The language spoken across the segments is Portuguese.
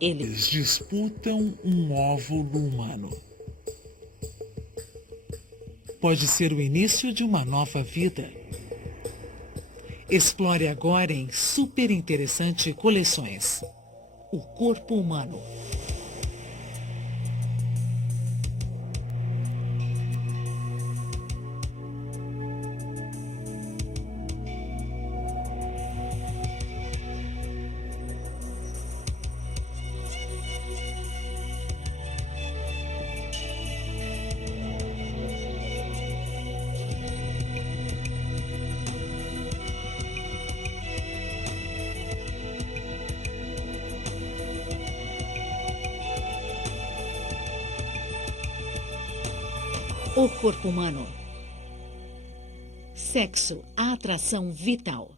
Eles disputam um óvulo humano. Pode ser o início de uma nova vida. Explore agora em super interessante coleções. O corpo humano. O corpo humano. Sexo, a atração vital.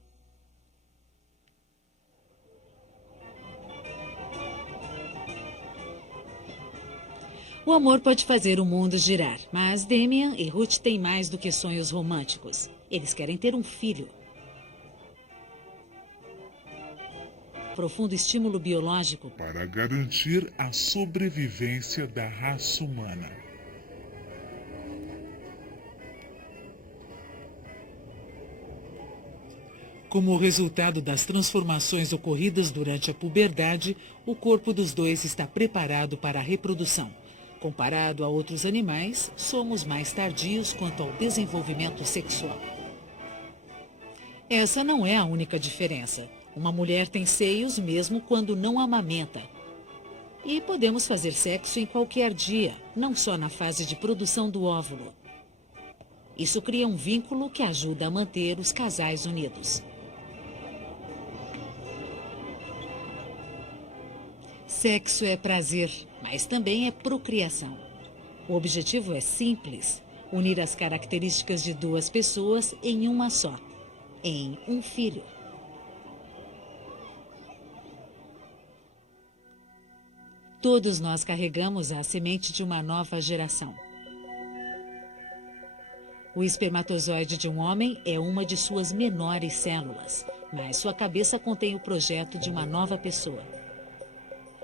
O amor pode fazer o mundo girar, mas Damian e Ruth têm mais do que sonhos românticos. Eles querem ter um filho. Profundo estímulo biológico para garantir a sobrevivência da raça humana. Como resultado das transformações ocorridas durante a puberdade, o corpo dos dois está preparado para a reprodução. Comparado a outros animais, somos mais tardios quanto ao desenvolvimento sexual. Essa não é a única diferença. Uma mulher tem seios mesmo quando não amamenta. E podemos fazer sexo em qualquer dia, não só na fase de produção do óvulo. Isso cria um vínculo que ajuda a manter os casais unidos. Sexo é prazer, mas também é procriação. O objetivo é simples: unir as características de duas pessoas em uma só, em um filho. Todos nós carregamos a semente de uma nova geração. O espermatozoide de um homem é uma de suas menores células, mas sua cabeça contém o projeto de uma nova pessoa.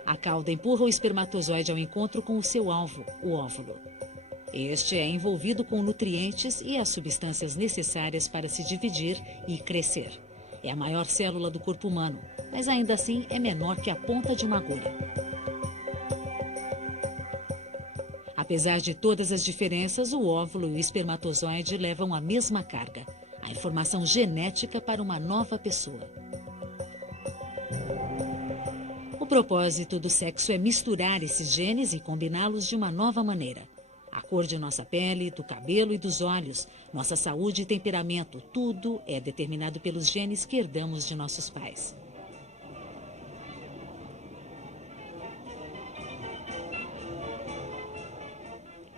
A cauda empurra o espermatozoide ao encontro com o seu alvo, o óvulo. Este é envolvido com nutrientes e as substâncias necessárias para se dividir e crescer. É a maior célula do corpo humano, mas ainda assim é menor que a ponta de uma agulha. Apesar de todas as diferenças, o óvulo e o espermatozoide levam a mesma carga, a informação genética para uma nova pessoa. O propósito do sexo é misturar esses genes e combiná-los de uma nova maneira. A cor de nossa pele, do cabelo e dos olhos, nossa saúde e temperamento, tudo é determinado pelos genes que herdamos de nossos pais.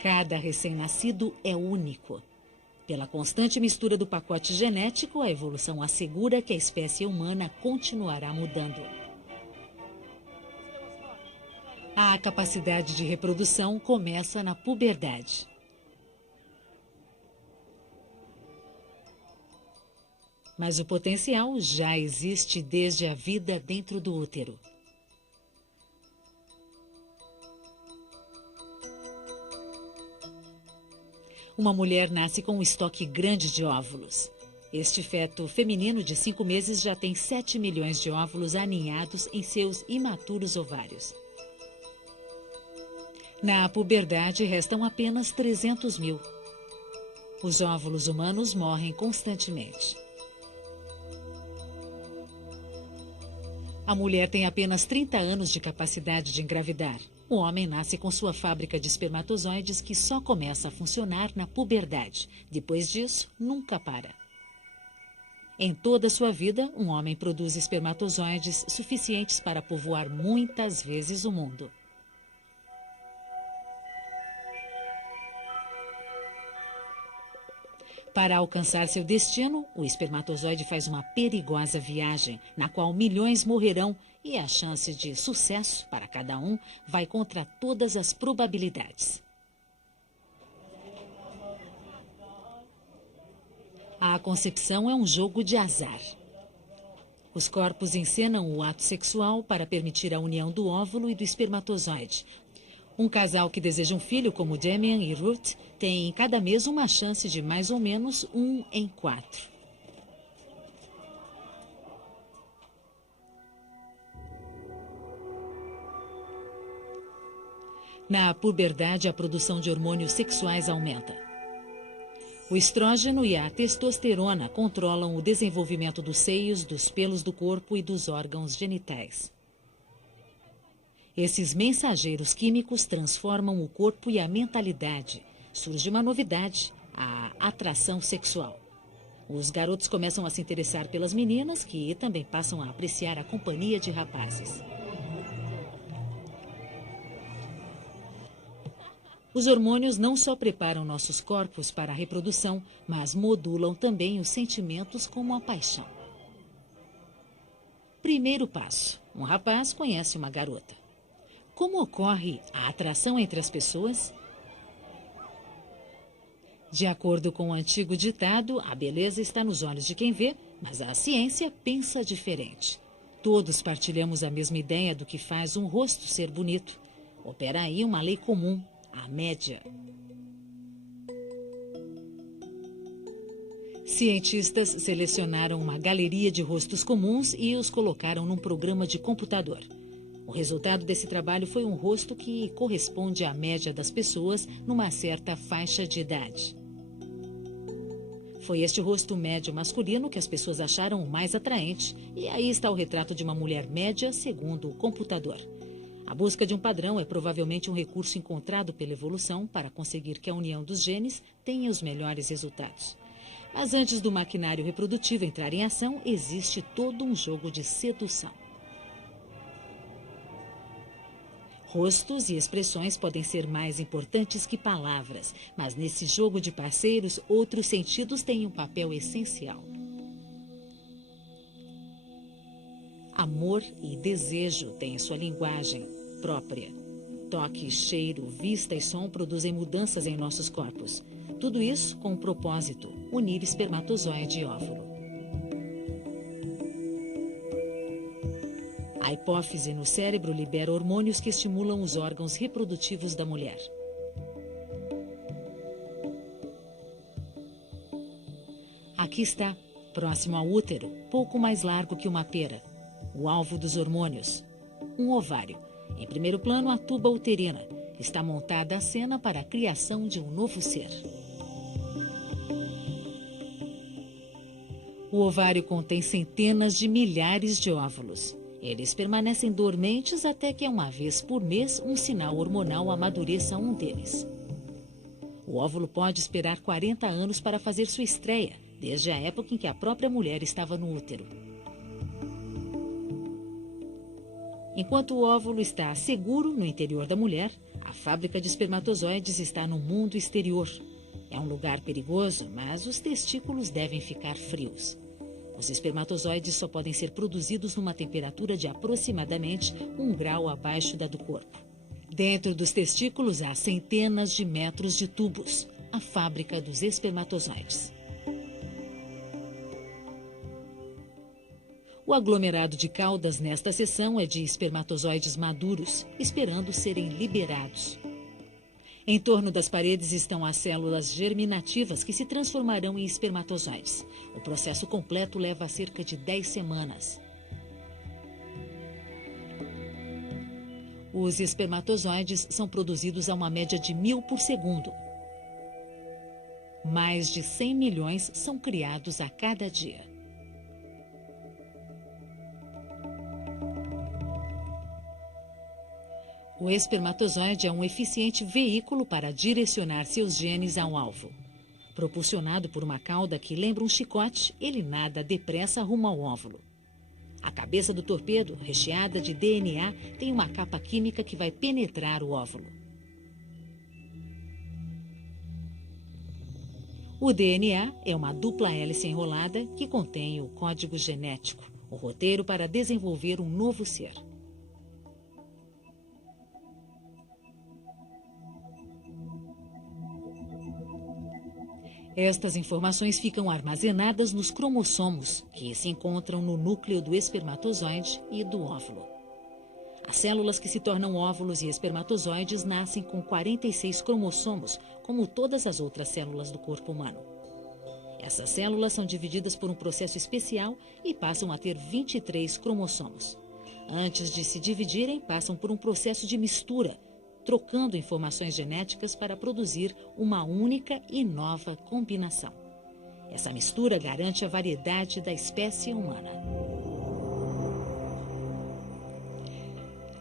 Cada recém-nascido é único. Pela constante mistura do pacote genético, a evolução assegura que a espécie humana continuará mudando. A capacidade de reprodução começa na puberdade. Mas o potencial já existe desde a vida dentro do útero. Uma mulher nasce com um estoque grande de óvulos. Este feto feminino de 5 meses já tem 7 milhões de óvulos aninhados em seus imaturos ovários. Na puberdade, restam apenas 300 mil. Os óvulos humanos morrem constantemente. A mulher tem apenas 30 anos de capacidade de engravidar. O homem nasce com sua fábrica de espermatozoides que só começa a funcionar na puberdade. Depois disso, nunca para. Em toda a sua vida, um homem produz espermatozoides suficientes para povoar muitas vezes o mundo. Para alcançar seu destino, o espermatozoide faz uma perigosa viagem, na qual milhões morrerão e a chance de sucesso para cada um vai contra todas as probabilidades. A concepção é um jogo de azar. Os corpos encenam o ato sexual para permitir a união do óvulo e do espermatozoide. Um casal que deseja um filho, como Damian e Ruth, tem cada mês uma chance de mais ou menos 1 em 4. Na puberdade, a produção de hormônios sexuais aumenta. O estrógeno e a testosterona controlam o desenvolvimento dos seios, dos pelos do corpo e dos órgãos genitais. Esses mensageiros químicos transformam o corpo e a mentalidade. Surge uma novidade, a atração sexual. Os garotos começam a se interessar pelas meninas, que também passam a apreciar a companhia de rapazes. Os hormônios não só preparam nossos corpos para a reprodução, mas modulam também os sentimentos como a paixão. Primeiro passo: um rapaz conhece uma garota. Como ocorre a atração entre as pessoas? De acordo com o antigo ditado, a beleza está nos olhos de quem vê, mas a ciência pensa diferente. Todos partilhamos a mesma ideia do que faz um rosto ser bonito. Opera aí uma lei comum: a média. Cientistas selecionaram uma galeria de rostos comuns e os colocaram num programa de computador. O resultado desse trabalho foi um rosto que corresponde à média das pessoas numa certa faixa de idade. Foi este rosto médio masculino que as pessoas acharam o mais atraente, e aí está o retrato de uma mulher média segundo o computador. A busca de um padrão é provavelmente um recurso encontrado pela evolução para conseguir que a união dos genes tenha os melhores resultados. Mas antes do maquinário reprodutivo entrar em ação, existe todo um jogo de sedução. Rostos e expressões podem ser mais importantes que palavras, mas nesse jogo de parceiros, outros sentidos têm um papel essencial. Amor e desejo têm sua linguagem própria. Toque, cheiro, vista e som produzem mudanças em nossos corpos. Tudo isso com um propósito: unir espermatozoide e óvulo. A hipófise no cérebro libera hormônios que estimulam os órgãos reprodutivos da mulher. Aqui está, próximo ao útero, pouco mais largo que uma pera, o alvo dos hormônios, um ovário. Em primeiro plano, a tuba uterina. Está montada a cena para a criação de um novo ser. O ovário contém centenas de milhares de óvulos. Eles permanecem dormentes até que, uma vez por mês, um sinal hormonal amadureça um deles. O óvulo pode esperar 40 anos para fazer sua estreia, desde a época em que a própria mulher estava no útero. Enquanto o óvulo está seguro no interior da mulher, a fábrica de espermatozoides está no mundo exterior. É um lugar perigoso, mas os testículos devem ficar frios. Os espermatozoides só podem ser produzidos numa temperatura de aproximadamente 1 grau abaixo da do corpo. Dentro dos testículos há centenas de metros de tubos, a fábrica dos espermatozoides. O aglomerado de caudas nesta seção é de espermatozoides maduros, esperando serem liberados. Em torno das paredes estão as células germinativas que se transformarão em espermatozoides. O processo completo leva cerca de 10 semanas. Os espermatozoides são produzidos a uma média de 1000 por segundo. Mais de 100 milhões são criados a cada dia. O espermatozoide é um eficiente veículo para direcionar seus genes ao alvo. Propulsionado por uma cauda que lembra um chicote, ele nada depressa rumo ao óvulo. A cabeça do torpedo, recheada de DNA, tem uma capa química que vai penetrar o óvulo. O DNA é uma dupla hélice enrolada que contém o código genético, o roteiro para desenvolver um novo ser. Estas informações ficam armazenadas nos cromossomos, que se encontram no núcleo do espermatozoide e do óvulo. As células que se tornam óvulos e espermatozoides nascem com 46 cromossomos, como todas as outras células do corpo humano. Essas células são divididas por um processo especial e passam a ter 23 cromossomos. Antes de se dividirem, passam por um processo de mistura, trocando informações genéticas para produzir uma única e nova combinação. Essa mistura garante a variedade da espécie humana.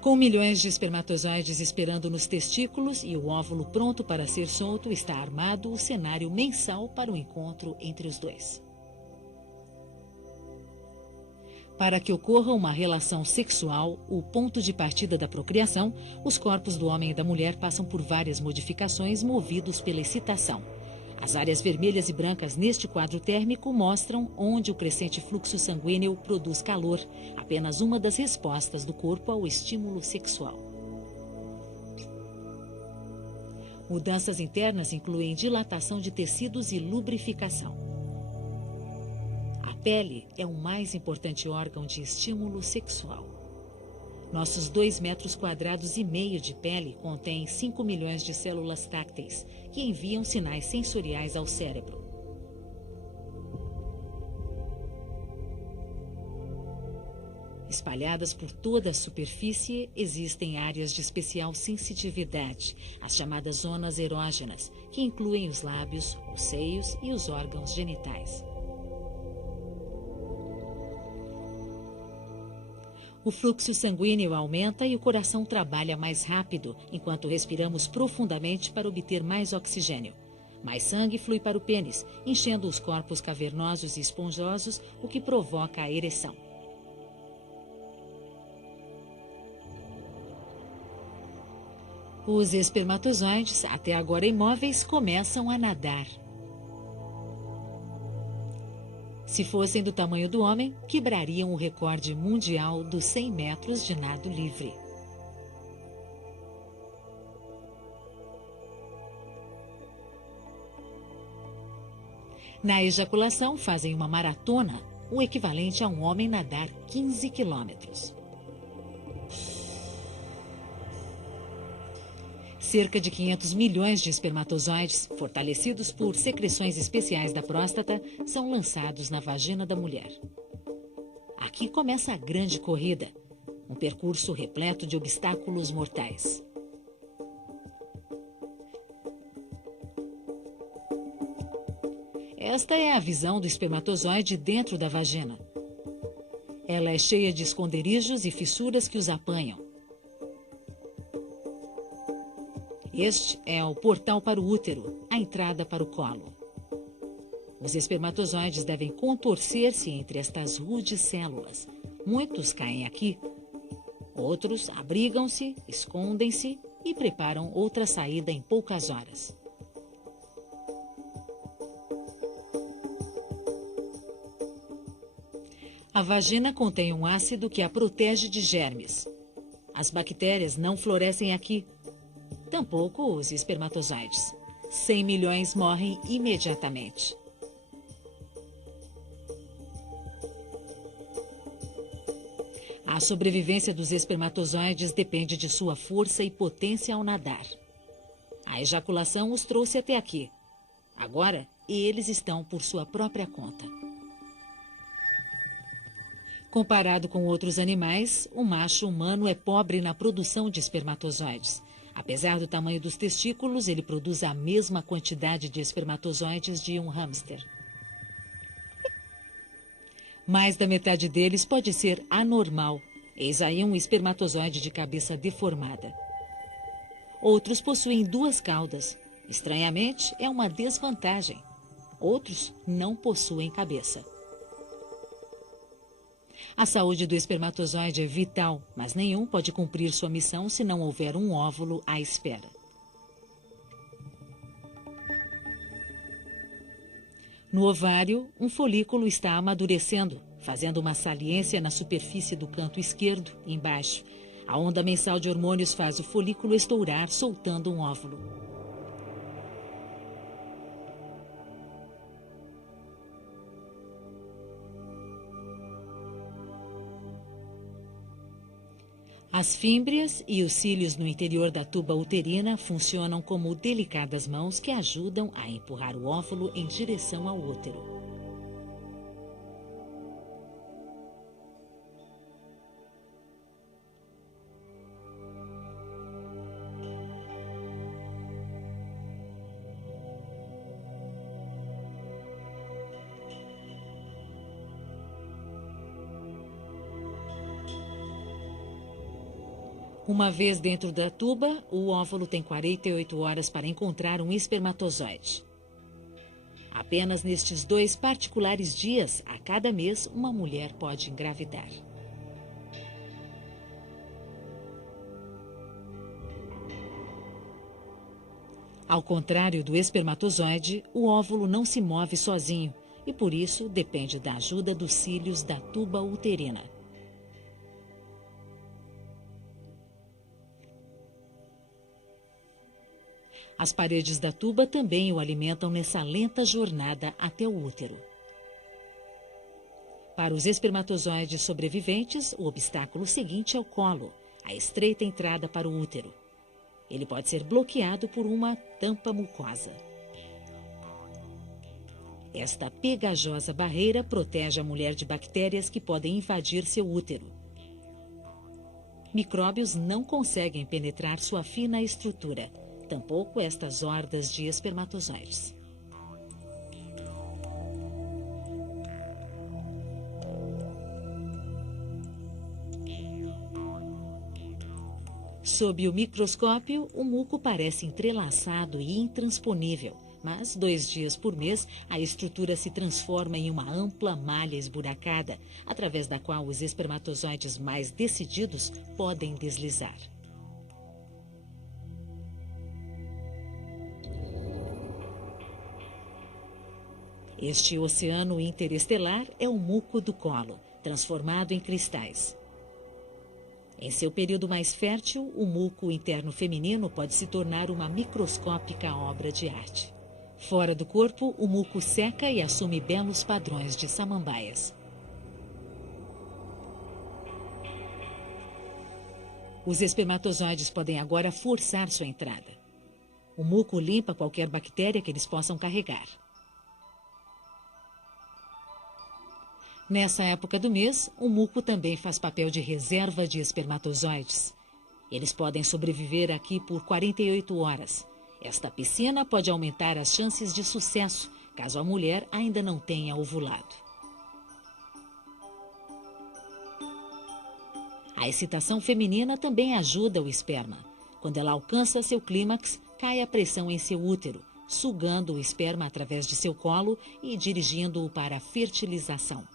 Com milhões de espermatozoides esperando nos testículos e o óvulo pronto para ser solto, está armado o cenário mensal para o encontro entre os dois. Para que ocorra uma relação sexual, o ponto de partida da procriação, os corpos do homem e da mulher passam por várias modificações movidos pela excitação. As áreas vermelhas e brancas neste quadro térmico mostram onde o crescente fluxo sanguíneo produz calor, apenas uma das respostas do corpo ao estímulo sexual. Mudanças internas incluem dilatação de tecidos e lubrificação. A pele é o mais importante órgão de estímulo sexual. Nossos 2,5 metros quadrados de pele contêm 5 milhões de células tácteis, que enviam sinais sensoriais ao cérebro. Espalhadas por toda a superfície, existem áreas de especial sensitividade, as chamadas zonas erógenas, que incluem os lábios, os seios e os órgãos genitais. O fluxo sanguíneo aumenta e o coração trabalha mais rápido, enquanto respiramos profundamente para obter mais oxigênio. Mais sangue flui para o pênis, enchendo os corpos cavernosos e esponjosos, o que provoca a ereção. Os espermatozoides, até agora imóveis, começam a nadar. Se fossem do tamanho do homem, quebrariam o recorde mundial dos 100 metros de nado livre. Na ejaculação, fazem uma maratona, o equivalente a um homem nadar 15 quilômetros. Cerca de 500 milhões de espermatozoides, fortalecidos por secreções especiais da próstata, são lançados na vagina da mulher. Aqui começa a grande corrida, um percurso repleto de obstáculos mortais. Esta é a visão do espermatozoide dentro da vagina. Ela é cheia de esconderijos e fissuras que os apanham. Este é o portal para o útero, a entrada para o colo. Os espermatozoides devem contorcer-se entre estas rudes células. Muitos caem aqui. Outros abrigam-se, escondem-se e preparam outra saída em poucas horas. A vagina contém um ácido que a protege de germes. As bactérias não florescem aqui. Tampouco os espermatozoides. 100 milhões morrem imediatamente. A sobrevivência dos espermatozoides depende de sua força e potência ao nadar. A ejaculação os trouxe até aqui. Agora, eles estão por sua própria conta. Comparado com outros animais, o macho humano é pobre na produção de espermatozoides. Apesar do tamanho dos testículos, ele produz a mesma quantidade de espermatozoides de um hamster. Mais da metade deles pode ser anormal. Eis aí um espermatozoide de cabeça deformada. Outros possuem 2 caudas. Estranhamente, é uma desvantagem. Outros não possuem cabeça. A saúde do espermatozoide é vital, mas nenhum pode cumprir sua missão se não houver um óvulo à espera. No ovário, um folículo está amadurecendo, fazendo uma saliência na superfície do canto esquerdo, embaixo. A onda mensal de hormônios faz o folículo estourar, soltando um óvulo. As fímbrias e os cílios no interior da tuba uterina funcionam como delicadas mãos que ajudam a empurrar o óvulo em direção ao útero. Uma vez dentro da tuba, o óvulo tem 48 horas para encontrar um espermatozoide. Apenas nestes 2 particulares dias, a cada mês, uma mulher pode engravidar. Ao contrário do espermatozoide, o óvulo não se move sozinho e, por isso, depende da ajuda dos cílios da tuba uterina. As paredes da tuba também o alimentam nessa lenta jornada até o útero. Para os espermatozoides sobreviventes, o obstáculo seguinte é o colo, a estreita entrada para o útero. Ele pode ser bloqueado por uma tampa mucosa. Esta pegajosa barreira protege a mulher de bactérias que podem invadir seu útero. Micróbios não conseguem penetrar sua fina estrutura, tampouco estas hordas de espermatozoides. Sob o microscópio, o muco parece entrelaçado e intransponível, mas 2 dias por mês a estrutura se transforma em uma ampla malha esburacada, através da qual os espermatozoides mais decididos podem deslizar. Este oceano interestelar é o muco do colo, transformado em cristais. Em seu período mais fértil, o muco interno feminino pode se tornar uma microscópica obra de arte. Fora do corpo, o muco seca e assume belos padrões de samambaias. Os espermatozoides podem agora forçar sua entrada. O muco limpa qualquer bactéria que eles possam carregar. Nessa época do mês, o muco também faz papel de reserva de espermatozoides. Eles podem sobreviver aqui por 48 horas. Esta piscina pode aumentar as chances de sucesso, caso a mulher ainda não tenha ovulado. A excitação feminina também ajuda o esperma. Quando ela alcança seu clímax, cai a pressão em seu útero, sugando o esperma através de seu colo e dirigindo-o para a fertilização.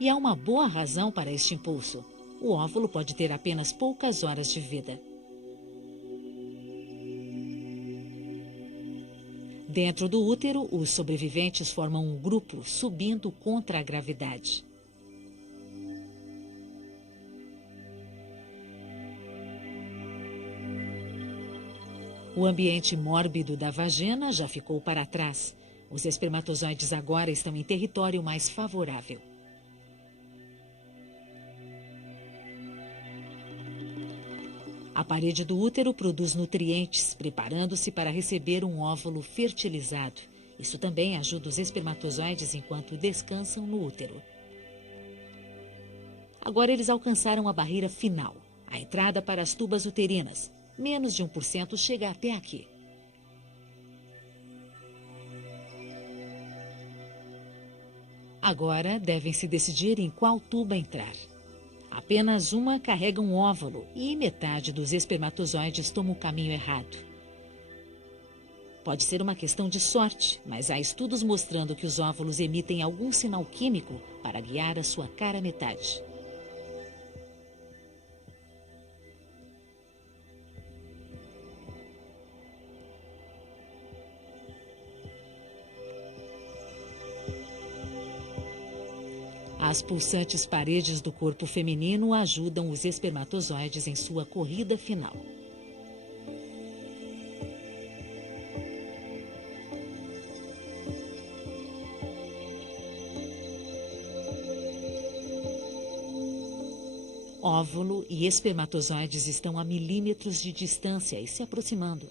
E há uma boa razão para este impulso. O óvulo pode ter apenas poucas horas de vida. Dentro do útero, os sobreviventes formam um grupo subindo contra a gravidade. O ambiente mórbido da vagina já ficou para trás. Os espermatozoides agora estão em território mais favorável. A parede do útero produz nutrientes, preparando-se para receber um óvulo fertilizado. Isso também ajuda os espermatozoides enquanto descansam no útero. Agora eles alcançaram a barreira final, a entrada para as tubas uterinas. Menos de 1% chega até aqui. Agora devem se decidir em qual tuba entrar. Apenas uma carrega um óvulo e metade dos espermatozoides toma o caminho errado. Pode ser uma questão de sorte, mas há estudos mostrando que os óvulos emitem algum sinal químico para guiar a sua cara metade. As pulsantes paredes do corpo feminino ajudam os espermatozoides em sua corrida final. Óvulo e espermatozoides estão a milímetros de distância e se aproximando.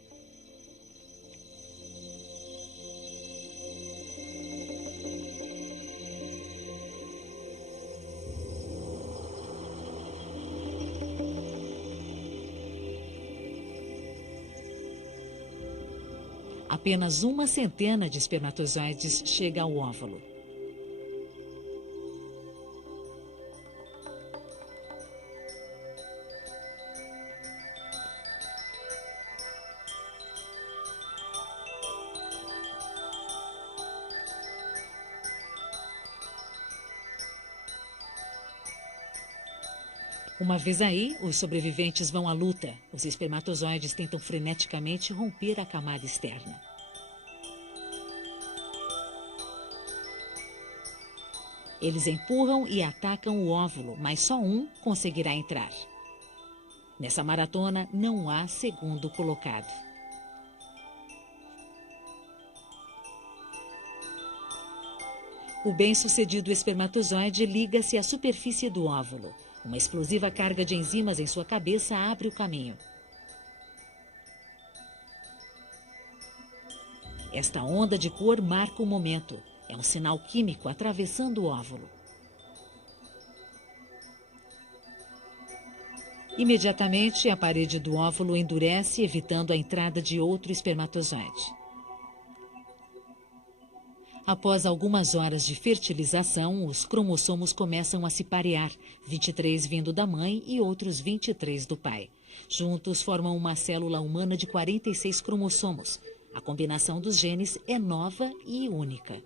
Apenas uma centena de espermatozoides chega ao óvulo. Uma vez aí, os sobreviventes vão à luta. Os espermatozoides tentam freneticamente romper a camada externa. Eles empurram e atacam o óvulo, mas só um conseguirá entrar. Nessa maratona, não há segundo colocado. O bem-sucedido espermatozoide liga-se à superfície do óvulo. Uma explosiva carga de enzimas em sua cabeça abre o caminho. Esta onda de cor marca o momento. É um sinal químico atravessando o óvulo. Imediatamente, a parede do óvulo endurece, evitando a entrada de outro espermatozoide. Após algumas horas de fertilização, os cromossomos começam a se parear, 23 vindo da mãe e outros 23 do pai. Juntos formam uma célula humana de 46 cromossomos. A combinação dos genes é nova e única.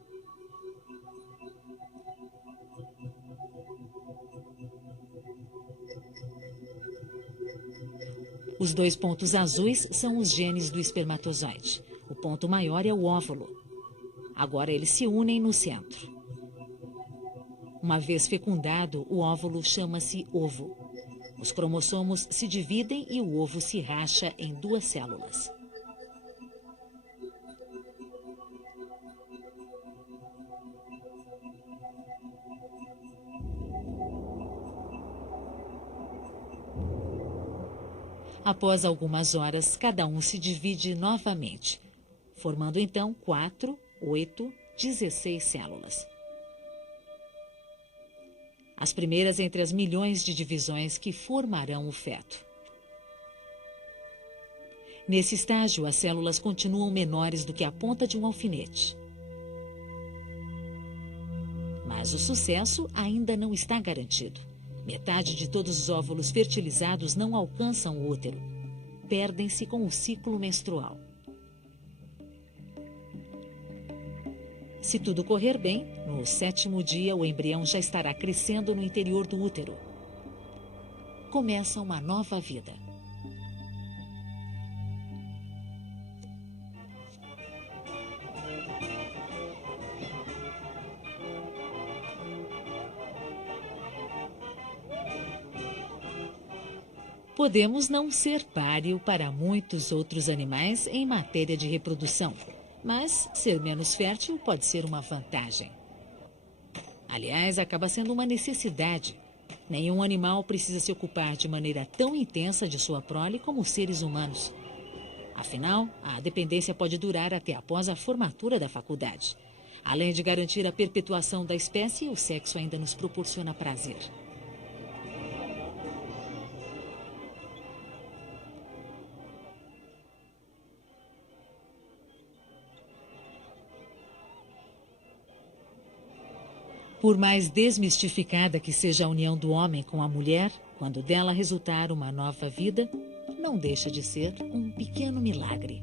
Os 2 pontos azuis são os genes do espermatozoide. O ponto maior é o óvulo. Agora eles se unem no centro. Uma vez fecundado, o óvulo chama-se ovo. Os cromossomos se dividem e o ovo se racha em 2 células. Após algumas horas, cada um se divide novamente, formando então 4, 8, 16 células. As primeiras entre as milhões de divisões que formarão o feto. Nesse estágio, as células continuam menores do que a ponta de um alfinete. Mas o sucesso ainda não está garantido. Metade de todos os óvulos fertilizados não alcançam o útero. Perdem-se com o ciclo menstrual. Se tudo correr bem, no 7º dia o embrião já estará crescendo no interior do útero. Começa uma nova vida. Podemos não ser páreo para muitos outros animais em matéria de reprodução, mas ser menos fértil pode ser uma vantagem. Aliás, acaba sendo uma necessidade. Nenhum animal precisa se ocupar de maneira tão intensa de sua prole como os seres humanos. Afinal, a dependência pode durar até após a formatura da faculdade. Além de garantir a perpetuação da espécie, o sexo ainda nos proporciona prazer. Por mais desmistificada que seja a união do homem com a mulher, quando dela resultar uma nova vida, não deixa de ser um pequeno milagre.